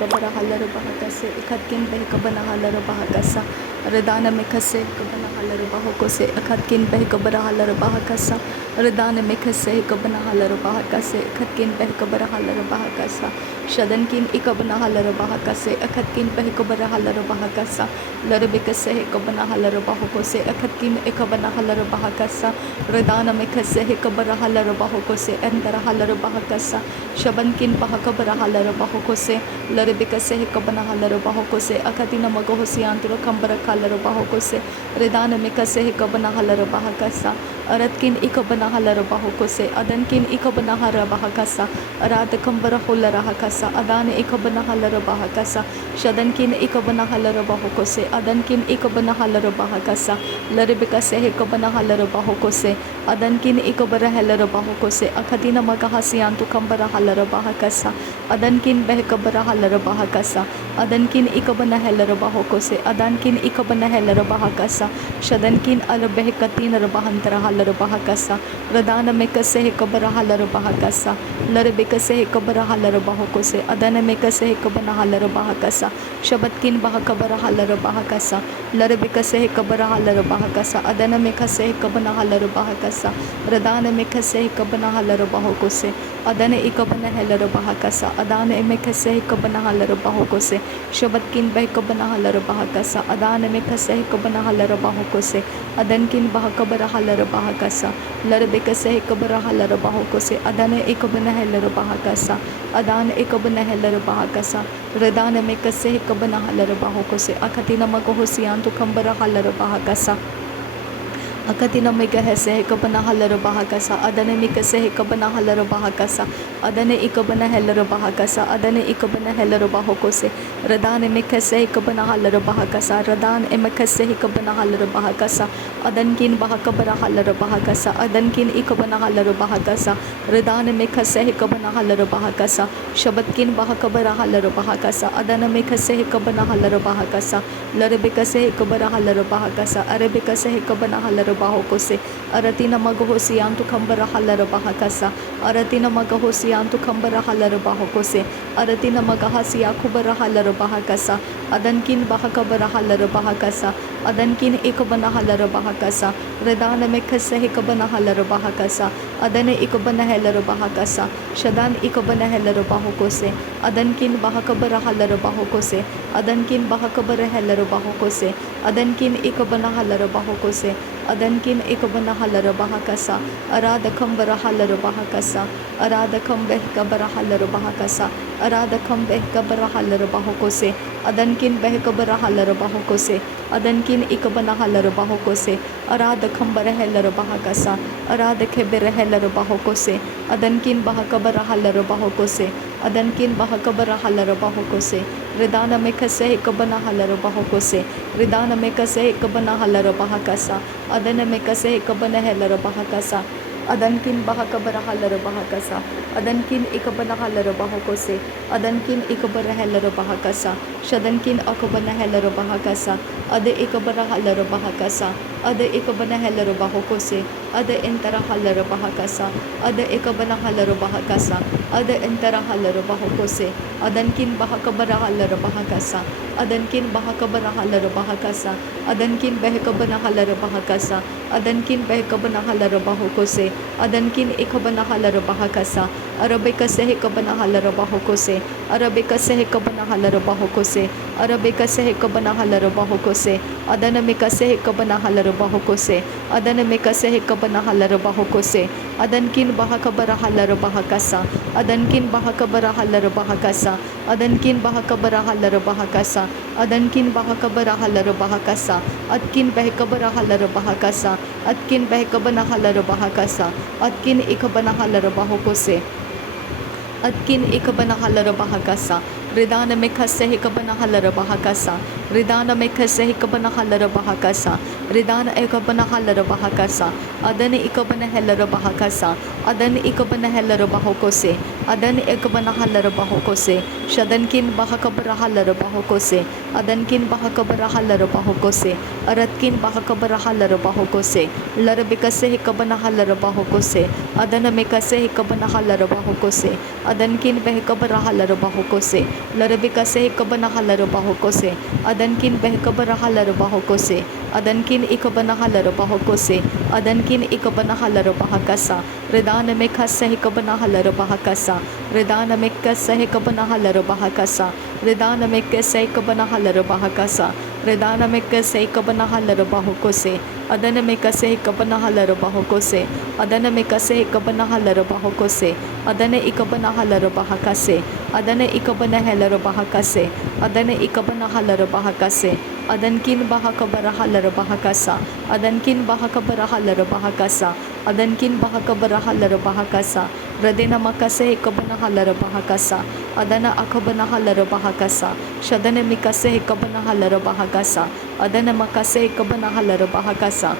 kabara halar bahakase ikatkin beh kabana halar bahakasa redana mekase kabana halar bahokose ikatkin beh kabara halar bahakasa redana mekase kabana halar bahakase ikatkin beh kabara halar bahakasa shadankin ikabana halar bahakase ikatkin beh kabara halar bahakasa larbekase kabana halar bahokose ikatkin ikabana halar bahakasa redana mekase kabara halar bahokose endara halar bahakasa shabankin bahakabara halar bahokose larbekase kabana halar bahokose akatina magohosi antro kambara halar bahokose redana mekase kabana halar bahakasa aratkin ikabana halar bahokose adankin ikabana halar bahakasa arat kambara hular bahakasa adane ikabana halar bahakasa shadankin ikabana halar bahokose adankin ikabana halar bahakasa larbekase kabana halar bahokose adankin ikabara halar bahokose akatina magahasi antu kambara halar bahakasa adankin behkabara halar bahakasa adankin ikabana halar bahokose adankin ikabana halar bahakasa shadankin albehkatin bahantara halar bahakasa radana mekase kabara halar bahakasa larbekase kabara halar bahokose adana mekase kabana halar bahakasa shabatkin bahakabara halar bahakasa larbekase kabara halar bahakasa adana mekase kabana halar bahakasa radana mekase kabana halar bahokose adana ikabana halar bahakasa adana mekase kabana halar bahokose shabatkin behkabana halar bahakasa adana mekase kabana halar bahokose adankin bahakabara halar bahakasa larbekase kabara halar bahokose adana ikabana halar bahakasa adana ikabana halar bahakasa radana mekase kabana halar bahokose akatina magohosi antu kambara halar bahakasa akatina megahese kabana halar bahakasa adane mikase kabana halar bahakasa adane ikabana halar bahakasa adane ikabana halar bahokose radane mikase kabana halar bahakasa radan emekase kabana halar bahakasa adankin bahakabara halar bahakasa adankin ikabana halar bahakasa radane mikase kabana halar bahakasa shabatkin bahakabara halar bahakasa adana mikase kabana halar bahakasa larbekase kabara halar bahakasa arabekase kabana halar bahokose aratina magohosi antu kambara halar bahakasa aratina magohosi antu kambara halar bahokose aratina magahasi akubara halar bahakasa adankin bahakabara halar bahakasa adankin ikabana halar bahakasa redana mekase ikabana halar bahakasa adane ikabana halar bahakasa shadan ikabana halar bahokose adankin bahakabara halar bahokose adankin bahakabara halar bahokose adankin ikabana halar bahokose adankin ikabana halar bahakasa arada kambara halar bahakasa arada kambeh kabara halar bahakasa arada kambeh kabara halar bahokose adankin behkabara halar bahokose adankin ikabana halar bahokose arada kambara halar bahakasa arada kebere halar bahokose adankin bahakabara halar bahokose adankin bahakabara halar bahokose redana mekase kabana halar bahokose redana mekase kabana halar bahakasa adana mekase kabana halar bahakasa adankin bahakabara halar bahakasa adankin ikabana halar bahokose adankin ikabara halar bahakasa shadankin akabana halar bahakasa ade ikabara halar bahakasa ade ikabana halar bahokose ade entara halar bahakasa ade ikabana halar bahakasa ade entara halar bahokose adankin bahakabara halar bahakasa adankin bahakabara halar bahakasa adankin behkabana halar bahakasa adankin behkabana halar bahokose adankin ikabana halar bahakasa arabekase kabana halar bahokose arabekase kabana halar bahokose arabekase kabana halar bahokose adana mekase kabana halar bahokose adana mekase kabana halar bahokose adankin bahakabara halar bahakasa adankin bahakabara halar bahakasa adankin bahakabara halar bahakasa adankin bahakabara halar bahakasa atkin behkabara halar bahakasa atkin behkabana halar bahakasa atkin ikabana halar bahokose atkin ikabana halar bahakasa redana mekase kabana halar bahakasa Ridana mekase hikabana halara bahakasa. Ridana ekabana halara bahakasa. Adani ikabana helara bahakasa. Adani ikabana helara bahokose. Adani ekabana halara bahokose. Shadankin bahakabara halara bahokose. Adankin bahakabara halara bahokose. Aratkin bahakabara halara bahokose. Larabikase hikabana halara bahokose. Adana mekase hikabana halara bahokose. Adankin behikabara halara bahokose. Larabikase hikabana halara bahokose. Adankin behikabara halara bahokose. Adankin ikabana halara bahokose. Adankin ikabana halara bahakasa. Redana mekase hikabana halara bahakasa. Redana mekase hikabana halara bahakasa. Redana mekase hikabana halara bahakasa. Redana mekase hikabana halara bahokose. Adana mekase hikabana halara bahokose. Adana mekase hikabana halara bahokose. Adana ikabana halara bahakase. Adana ikabana halara bahakase. Adana ikabana halara bahakase. Adankin bahakabara halara bahakasa. Adankin bahakabara halara bahakasa. Adankin bahakabara halara bahakasa. Radena makase hikabana halara bahakasa. Adana akabana halara bahakasa. Shadana mikase hikabana halara bahakasa. Adana makase hikabana halara bahakasa.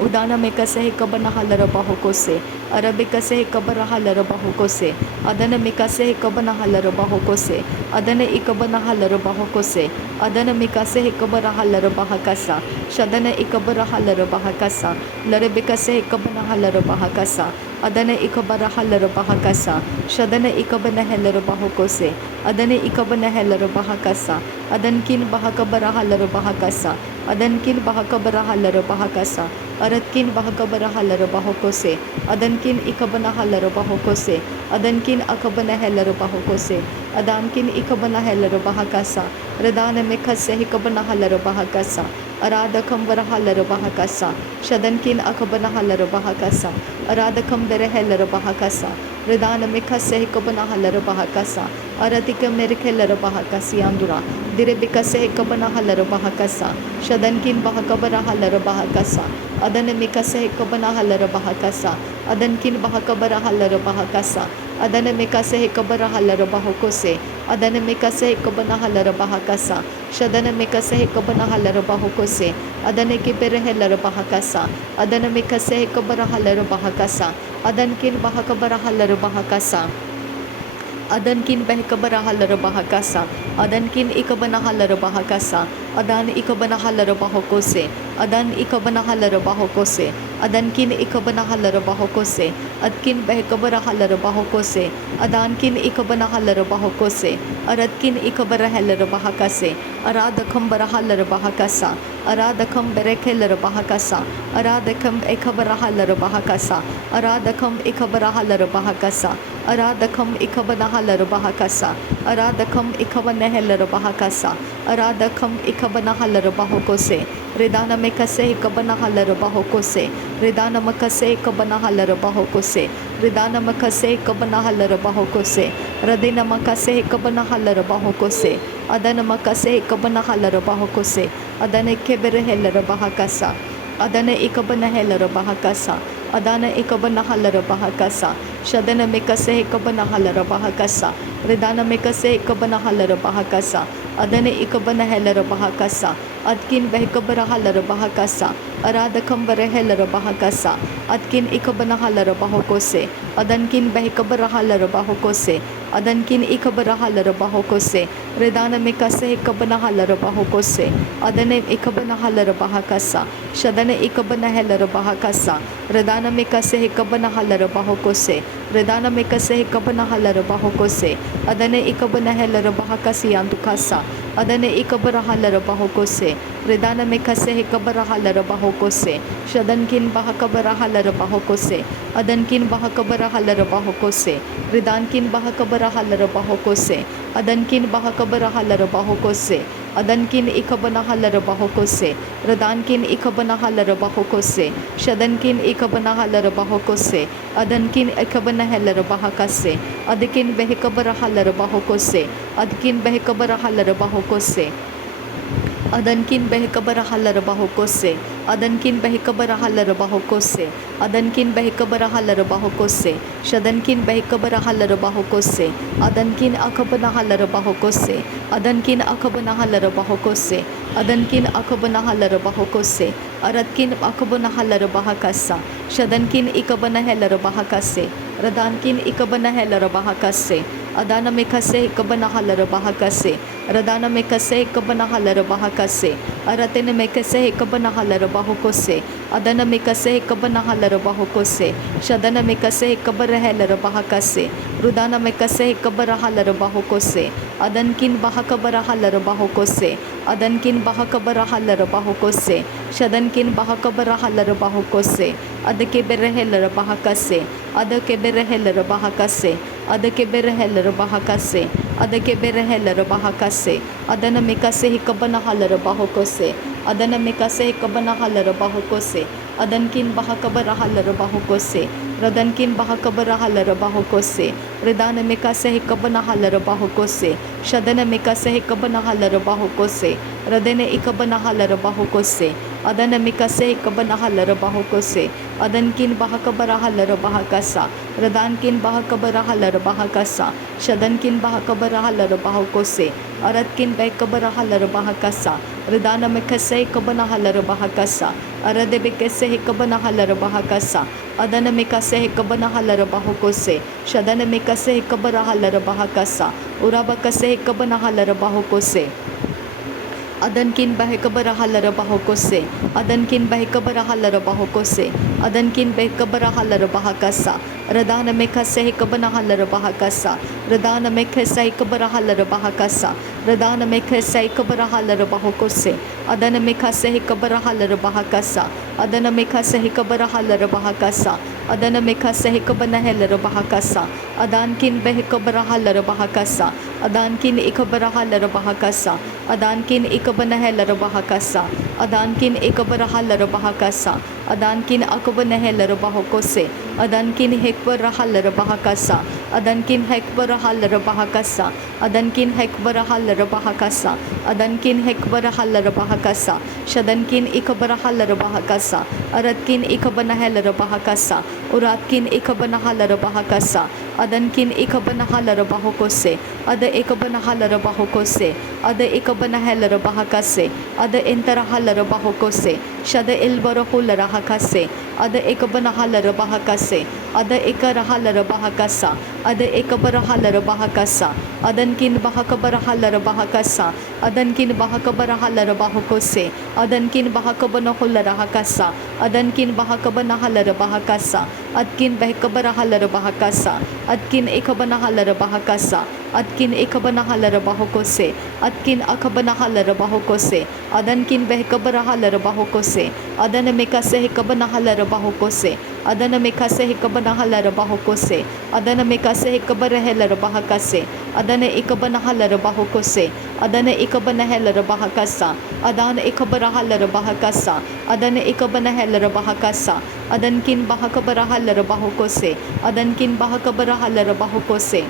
Udana mekase hikabana halara bahokose. Arabikase hikabara halara bahokose. Adana mikase hikabana halara bahokose. Adana ikabana halara bahokose. Adana mikase hikabara halara bahakasa. Shadana ikabara halara bahakasa. Larabikase hikabana halara bahakasa. Adana ikabara halara bahakasa. Shadana ikabana halara bahokose. Adana ikabana halara bahakasa. Adankin bahakabara halara bahakasa. Adankin bahakabara halara bahakasa. Aratkin bahakabara halara bahokose. Adankin ikabana halara bahokose. Adankin akabana halara bahokose. Adankin ikabana halara bahakasa. Radana mekase hikabana halara bahakasa. Arada kambara halara bahakasa. Shadankin akabana halara bahakasa. Arada kambere halara bahakasa. Radana mekase hikabana halara bahakasa. Aratika merikelara bahakasi andura. Direbikase hikabana halara bahakasa. Shadankin bahakabara halara bahakasa. Adana mikase hikabana halara bahakasa. Adankin bahakabara halara bahakasa. Adana mikase hikabara halara bahokose. Adana mikase hikabana halara bahakasa. Shadana mikase hikabana halara bahokose. Adana kibere halara bahakasa. Adana mikase hikabara halara bahakasa. Adankin bahakabara halara bahakasa. Adankin behkabara halara bahakasa. Adankin ikabana halara bahakasa. Adan ikabana halara bahokose. Adan ikabana halara bahokose. Adankin ikabana halara bahokose. Adkin behkabara halara bahokose. Adankin ikabana halara bahokose. Aradkin ikabara halara bahakase. Aradakam bara halara bahakasa. Aradakam berekelara bahakasa. Aradakam ikabara halara bahakasa. Aradakam ikabara halara bahakasa. Aradakam ikabana halara bahakasa. Aradakam ikabana halara bahakasa. Aradakam ikabana halara bahokose. Redana mekase ikabana halara bahokose. Redana makase ikabana halara bahokose. Redana makase ikabana halara bahokose. Radina makase ikabana halara bahokose. Adana makase ikabana halara bahokose. Adana kebere halara bahakasa. Adana ikabana halara bahakasa. Adana ikabana halara bahakasa. Shadana mekase ikabana halara bahakasa. Redana mekase ikabana halara bahakasa. Adana ikabana halara bahakasa. Adkin behkabara halara bahakasa. Aradakam bare halara bahakasa. Adkin ikabana halara bahokose. Adankin behkabara halara bahokose. Adankin ikabara halara bahokose. Redana mekase ikabana halara bahokose. Adana ikabana halara bahakasa. Shadana ikabana halara bahakasa. Redana mekase ikabana halara bahokose. Redana mekase ikabana halara bahokose. Adana ikabana halara bahakasi andukasa. Adana ikabara halara bahokose. Redana mekase ikabara halara bahokose. Shadankin bahakabara halara bahokose. Adankin bahakabara halara bahokose. Redankin bahakabara halara bahokose. Adankin bahakabara halara bahokose. Adankin ikabana halara bahokose. Redankin ikabana halara bahokose. Shadankin ikabana halara bahokose. Adankin ikabana halara bahakase. Adkin behikabara halara bahokose. Adkin behikabara halara bahokose. Adankin behikabara halara bahokose. Adankin behikabara halara bahokose. Adankin behikabara halara bahokose. Shadankin behikabara halara bahokose. Adankin akabana halara bahokose. Adankin akabana halara bahokose. Adankin akabana halara bahokose. Aratkin akabana halara bahakasa. Shadankin ikabana halara bahakase. Radankin ikabana halara bahakase. Adana mekase ikabana halara bahakase. Radana mekase ikabana halara bahakase. Aratene mekase ikabana halara bahokose. Adana mekase ikabana halara bahokose. Shadana mekase ikabara halara bahakase. Rudana mekase ikabara halara bahokose. Adankin bahakabara halara bahokose. Adankin bahakabara halara bahokose. Shadankin bahakabara halara bahokose. Adake berehelara bahakase. Adake berehelara bahakase. Adake berehelara bahakase. Adake berehelara bahakase. Adana mekase hikabana halara bahokose. Adana mekase hikabana halara bahokose. Adankin bahakabara halara bahokose. Radankin bahakabara halara bahokose. Redana mekase hikabana halara bahokose. Shadana mekase hikabana halara bahokose. Radene ikabana halara bahokose. Adana mekase hikabana halara bahokose. Adankin bahakabara halara bahakasa. Radankin bahakabara halara bahakasa. Shadankin bahakabara halara bahokose. Aratkin bahakabara halara bahakasa. Redana mekase hikabana halara bahakasa. Arade bekase hikabana halara bahakasa. Adana mekase hikabana halara bahokose. Shadana mekase hikabara halara bahakasa. Urabakase hikabana halara bahokose. Adankin bahikabara halara bahokose. Adankin bahikabara halara bahokose. Adankin bahikabara halara bahakasa. Radana mekase hikabana halara bahakasa. Radana mekase hikabara halara bahakasa. Radana mekase hikabara halara bahokose. Adana mekase hikabara halara bahakasa. Adana mekase hikabara halara bahakasa. Adana mekase hikabana halara bahakasa. Adankin bahikabara halara bahakasa. Adankin ikabara halara bahakasa. Adankin ikabana halara bahakasa. Adankin ikabara halara bahakasa. Adankin akabana halara bahokose. Adankin hekbara halara bahakasa. Adankin hekbara halara bahakasa. Adankin hekbara halara bahakasa. Adankin hekbara halara bahakasa. Shadankin ikabara halara bahakasa. Aratkin ikabana halara bahakasa. Uratkin ikabana halara bahakasa. Adankin ikabana halara bahokose. Ada ikabana halara bahokose. Ada ikabana halara bahakase. Ada entara halara bahokose. Shada ilbara hulara hakase. Ada ikabana halara bahakase. Ada ikara halara bahakasa. Ada ikabara halara bahakasa. Adankin bahakabara halara bahakasa. Adankin bahakabara halara bahokose. Adankin bahakabana hulara hakasa. Adankin bahakabana halara bahakasa. Adkin bahakabara halara bahakasa. Adkin ikabana halara bahakasa. Adkin ikabana halara bahokose. Adkin akabana halara bahokose. Adankin bahakabara halara bahokose. Adana mekase hikabana halara bahokose. Adana mekase hikabana halara bahokose. Adana mekase hikabara halara bahakase. Adana ikabana halara bahokose. Adana ikabana halara bahakasa. Adana ikabara halara bahakasa. Adana ikabana halara bahakasa. Adankin bahakabara halara bahokose. Adankin bahakabara halara bahokose.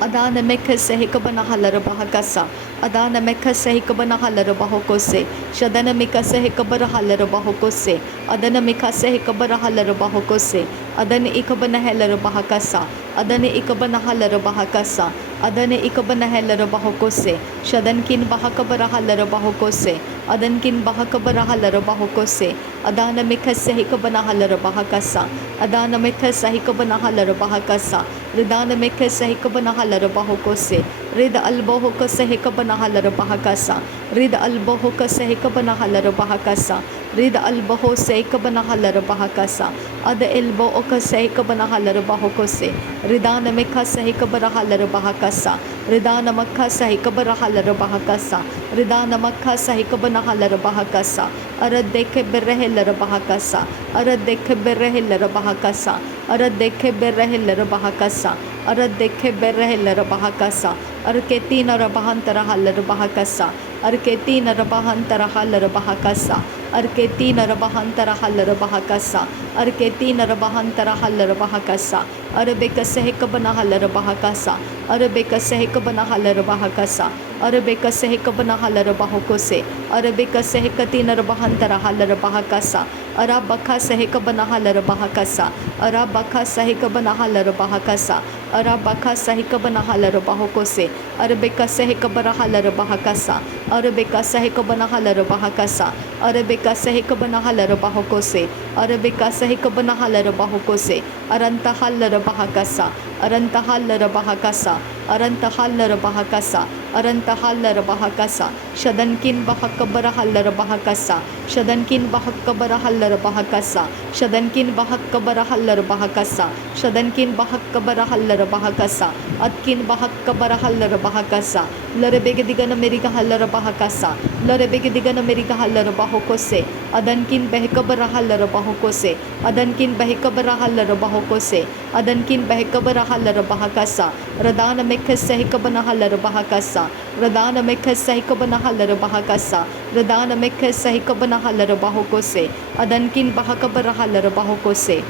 Adana mekase hikabana halara bahakasa. Adana mekase hikabana halara bahokose. Shadana mekase hikabara halara bahokose. Adana mekase hikabara halara bahokose. Adana ikabana halara bahakasa. Adana ikabana halara bahakasa. Adana ikabana halara bahokose. Shadankin bahakabara halara bahokose. Adankin bahakabara halara bahokose. Adana mekase hikabana halara bahakasa. Adana mekase hikabana halara bahakasa. Ridana mekase hikabana halara bahokose. Rida albohokase hikabana halara bahakasa. Rida albohokase hikabana halara bahakasa. Rida albohose hikabana halara bahakasa. Ada elbo okase hikabana halara bahokose. Ridana mekase hikabara halara bahakasa. Ridana makasa hikabara halara bahakasa. Ridana makasa hikabana halara bahakasa. Aradeke berehelara bahakasa. Aradeke berehelara bahakasa. Aradeke berehelara bahakasa. Aradeke berehelara bahakasa. Arketina rabahantara halara bahakasa. Arketina rabahantara halara bahakasa. Arketina rabahantara halara bahakasa. Arketina rabahantara halara bahakasa. Arabeka sehekabana halara bahakasa. Arabeka sehekabana halara bahakasa. Arbeka सह कबना हलर बाहको से अरबेका सह कति नर बहंतरा huller बाहकसा अरा बखा सह कबना हलर बाहकसा अरा बखा सह कबना हलर बाहकसा अरा बखा सह कबना हलर बाहको से अरबेका सह कबरा हलर बाहकसा अरबेका सह कबना हलर बाहकसा अरबेका सह कबना हलर बाहको से अरबेका सह कबना हलर बाहको से अरंत हलर बाहकसा अरंत हलर बाहकसा अरंत हलर बाहकसा अरंत हलर बाहकसा शदनकिन बहकबर हलर बाहकसा शदनकिन बहकबर हलर बाहकसा शदनकिन बहकबर हलर बाहकसा शदनकिन बहकबर हलर बाहकसा अतकिन बहकबर हलर बाहकसा लरबेग दिगन मेरी हलर बाहकसा लरबेग दिगन मेरी हलर बाहको से अदनकिन बहकबर हलर बाहको से अदनकिन बहकबर हलर बाहको से अदनकिन बहकबर हलर बाहकसा रदान में खसहकबन हलर बाहकसा रदान में खसहकबन हलर बाहकसा रदान में खसहकबन हलर बाहको से अदनकिन बहकबर हलर बाहको से।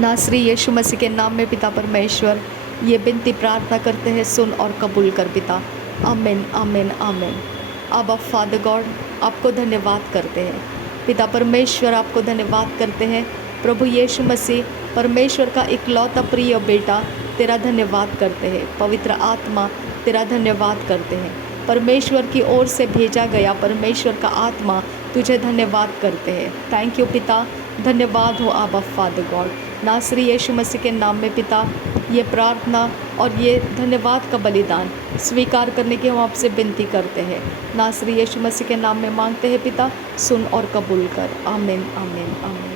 नासरी यीशु मसीह के नाम में पिता परमेश्वर ये विनती प्रार्थना करते हैं, सुन और कबूल कर पिता। आमीन आमीन आमीन। अब फादर गॉड आपको धन्यवाद करते हैं, पिता परमेश्वर आपको धन्यवाद करते हैं। प्रभु यीशु मसीह परमेश्वर का इकलौता प्रिय बेटा तेरा धन्यवाद करते हैं। पवित्र आत्मा तेरा धन्यवाद करते हैं। परमेश्वर की ओर से भेजा गया परमेश्वर का आत्मा तुझे धन्यवाद करते हैं। थैंक यू पिता, धन्यवाद हो आबा फादर गॉड। नासरी यीशु मसीह के नाम में पिता ये प्रार्थना और ये धन्यवाद का बलिदान स्वीकार करने की हम आपसे विनती करते हैं। नासरी यीशु मसीह के नाम में मांगते हैं पिता, सुन और कबूल कर। आमीन आमीन आमीन।